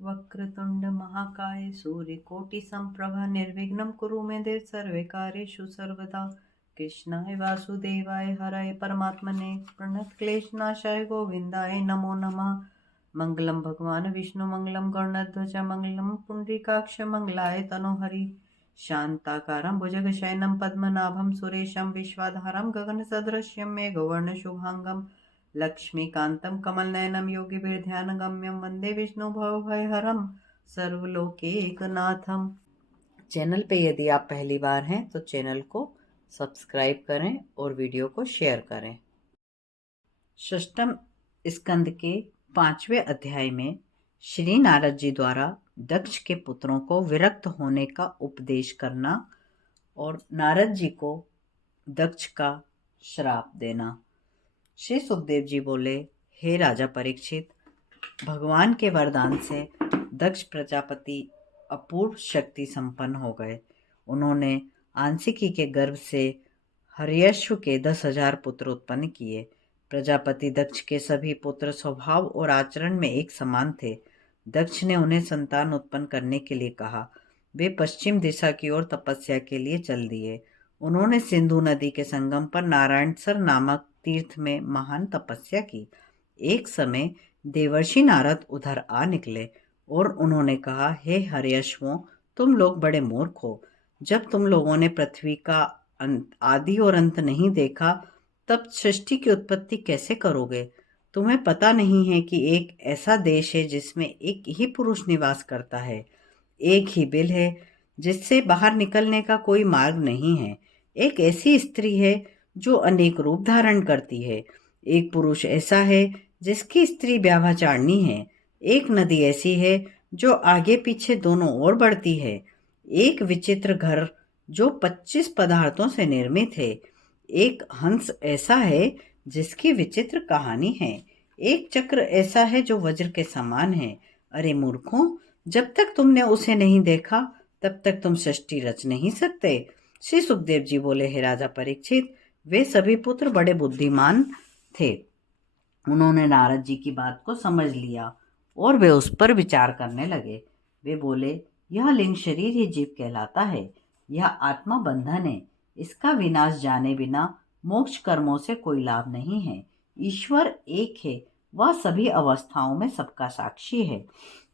वक्रतुंड महाकाय सूर्यकोटि संप्रभा निर्विघ्नं कुरु मे देव सर्वे कार्येषु सर्वदा। कृष्णाय वासुदेवाय हराय परमात्मने प्रणतक्लेशनाशाय गोविन्दाय नमो नमः। मंगलम भगवान विष्णु मंगलम गरुड़ध्वज मंगलम पुंडरीकाक्ष मंगलाय तनोहरि। शांताकारं भुजगशयनं पद्मनाभं सुरेशं विश्वाधारं गगनसदृश्यं मेघवर्णशुभांगं लक्ष्मीकान्तं कमलनयनं योगिभिर्ध्यानगम्यं वन्दे विष्णुभवभयहरं सर्वलोकैकनाथं। चैनल पे यदि आप पहली बार हैं तो चैनल को सब्सक्राइब करें और वीडियो को शेयर करें। षष्ठम स्कंद के 5वें अध्याय में श्री नारद जी द्वारा दक्ष के पुत्रों को विरक्त होने का उपदेश करना और नारद जी को दक्ष का श्राप देना। श्री सुखदेव जी बोले, हे राजा परीक्षित, भगवान के वरदान से दक्ष प्रजापति अपूर्व शक्ति संपन्न हो गए। उन्होंने आंशिकी के गर्भ से हर्यश्व के 10,000 पुत्र उत्पन्न किए। प्रजापति दक्ष के सभी पुत्र स्वभाव और आचरण में एक समान थे। दक्ष ने उन्हें संतान उत्पन्न करने के लिए कहा। वे पश्चिम दिशा की ओर तपस्या के लिए चल दिए। उन्होंने सिंधु नदी के संगम पर नारायणसर नामक तीर्थ में महान तपस्या की। एक समय देवर्षि नारद उधर आ निकले और उन्होंने कहा, हे हर्यश्वों, तुम लोग बड़े मूर्ख हो। जब तुम लोगों ने पृथ्वी का आदि और अंत नहीं देखा, तब सृष्टि की उत्पत्ति कैसे करोगे? तुम्हें पता नहीं है कि एक ऐसा देश है जिसमें एक ही पुरुष निवास करता है, एक ही बिल है जिससे बाहर निकलने का कोई मार्ग नहीं है, एक ऐसी स्त्री है जो अनेक रूप धारण करती है, एक पुरुष ऐसा है जिसकी स्त्री व्याभिचारिणी है, एक नदी ऐसी है जो आगे पीछे दोनों ओर बढ़ती है, एक विचित्र घर जो 25 पदार्थों से निर्मित है, एक हंस ऐसा है जिसकी विचित्र कहानी है, एक चक्र ऐसा है जो वज्र के समान है। अरे मूर्खों, जब तक तुमने उसे नहीं देखा तब तक तुम सृष्टि रच नहीं सकते। श्री सुखदेव जी बोले, हे राजा परीक्षित, वे सभी पुत्र बड़े बुद्धिमान थे। उन्होंने नारद जी की बात को समझ लिया और वे उस पर विचार करने लगे। वे बोले, यह लिंग शरीर ही जीव कहलाता है, यह आत्मा बंधन है, इसका विनाश जाने बिना मोक्ष कर्मों से कोई लाभ नहीं है। ईश्वर एक है, वह सभी अवस्थाओं में सबका साक्षी है,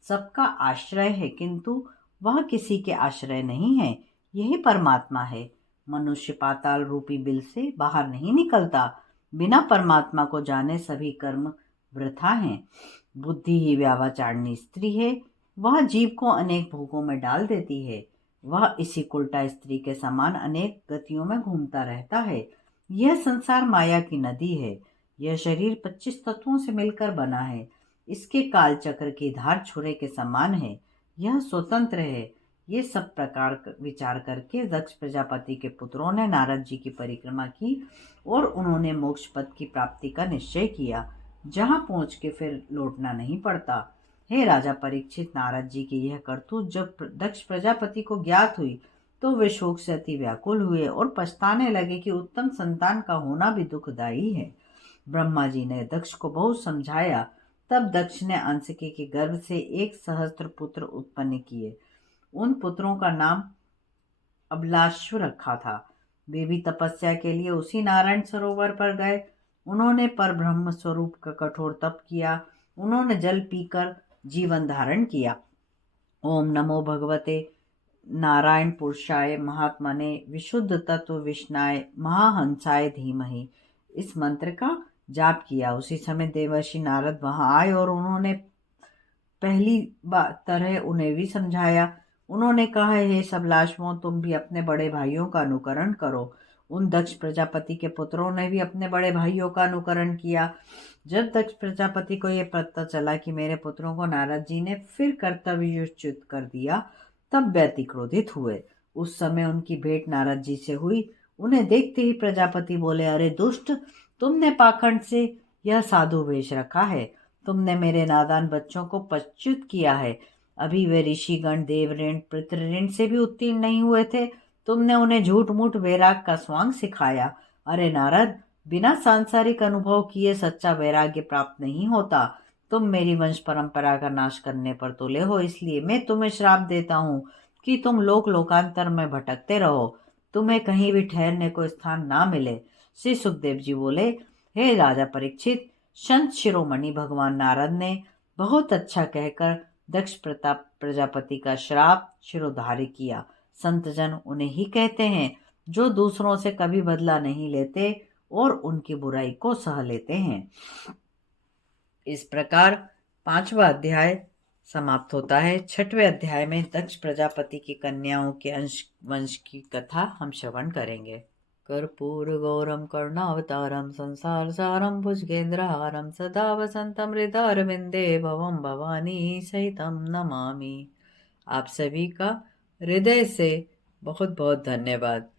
सबका आश्रय है, किंतु वह किसी के आश्रय नहीं है। यही परमात्मा है। मनुष्य पाताल रूपी बिल से बाहर नहीं निकलता। बिना परमात्मा को जाने सभी कर्म वृथा हैं। बुद्धि ही व्याभिचारिणी स्त्री है, वह जीव को अनेक भोगों में डाल देती है। वह इसी उल्टा स्त्री के समान अनेक गतियों में घूमता रहता है। यह संसार माया की नदी है। यह शरीर 25 तत्वों से मिलकर बना है। इसके काल चक्र की धार छुरे के समान है। यह स्वतंत्र है। ये सब प्रकार विचार करके दक्ष प्रजापति के पुत्रों ने नारद जी की परिक्रमा की और उन्होंने मोक्ष पद की प्राप्ति का निश्चय किया, जहां पहुंच के फिर लौटना नहीं पड़ता। हे राजा परीक्षित, नारद जी की यह करतूत जब दक्ष प्रजापति को ज्ञात हुई तो वे शोक से अति व्याकुल हुए और पछताने लगे कि उत्तम संतान का होना भी दुखदायी है। ब्रह्मा जी ने दक्ष को बहुत समझाया। तब दक्ष ने आंशिकी के गर्भ से 1,000 पुत्र उत्पन्न किए। उन पुत्रों का नाम अबलाश्व रखा था। वे भी तपस्या के लिए उसी नारायण सरोवर पर गए। उन्होंने पर ब्रह्म स्वरूप का कठोर तप किया। उन्होंने जल पीकर जीवन धारण किया। ओम नमो भगवते नारायण पुरुषाय महात्मने विशुद्ध तत्व विष्णाय महाहंसाय धीमहि, इस मंत्र का जाप किया। उसी समय देवर्षि नारद वहां आए और उन्होंने पहली तरह उन्हें भी समझाया। उन्होंने कहा, हे सबलाशवों, तुम भी अपने बड़े भाइयों का अनुकरण करो। उन दक्ष प्रजापति के पुत्रों ने भी अपने बड़े भाइयों का अनुकरण किया। जब दक्ष प्रजापति को यह पता चला कि मेरे पुत्रों को नारद जी ने फिर कर्तव्यच्युत कर दिया, तब वे अति क्रोधित हुए। उस समय उनकी भेंट नारद जी से हुई। उन्हें देखते ही प्रजापति बोले, अरे दुष्ट, तुमने पाखंड से यह साधु वेश रखा है। तुमने मेरे नादान बच्चों को पश्चात किया है। अभी वे ऋषिगण देवऋण पितृऋण से भी उत्तीर्ण नहीं हुए थे। तुमने उन्हें झूठ मूठ वैराग का स्वांग सिखाया। अरे नारद, बिना सांसारिक अनुभव किए सच्चा वैराग्य प्राप्त नहीं होता। तुम मेरी वंश परंपरा का नाश करने पर तुले हो, इसलिए मैं तुम्हें श्राप देता हूँ कि तुम लोक लोकांतर में भटकते रहो, तुम्हें कहीं भी ठहरने को स्थान ना मिले। श्री सुखदेव जी बोले, हे राजा परीक्षित, संत शिरोमणि भगवान नारद ने बहुत अच्छा कहकर दक्ष प्रताप प्रजापति का श्राप शिरोधार्य किया। संत जन उन्हें ही कहते हैं जो दूसरों से कभी बदला नहीं लेते और उनकी बुराई को सह लेते हैं। इस प्रकार 5वां अध्याय समाप्त होता है। 6वें अध्याय में दक्ष प्रजापति की कन्याओं के वंश की कथा हम श्रवण करेंगे। कर्पूर गौरम करुणावतारम संसार सारम भुजगेंद्रहारम सदा वसंतम हृदयरविंदे भवम भवानी सहितम नमामि। आप सभी का हृदय से बहुत बहुत धन्यवाद।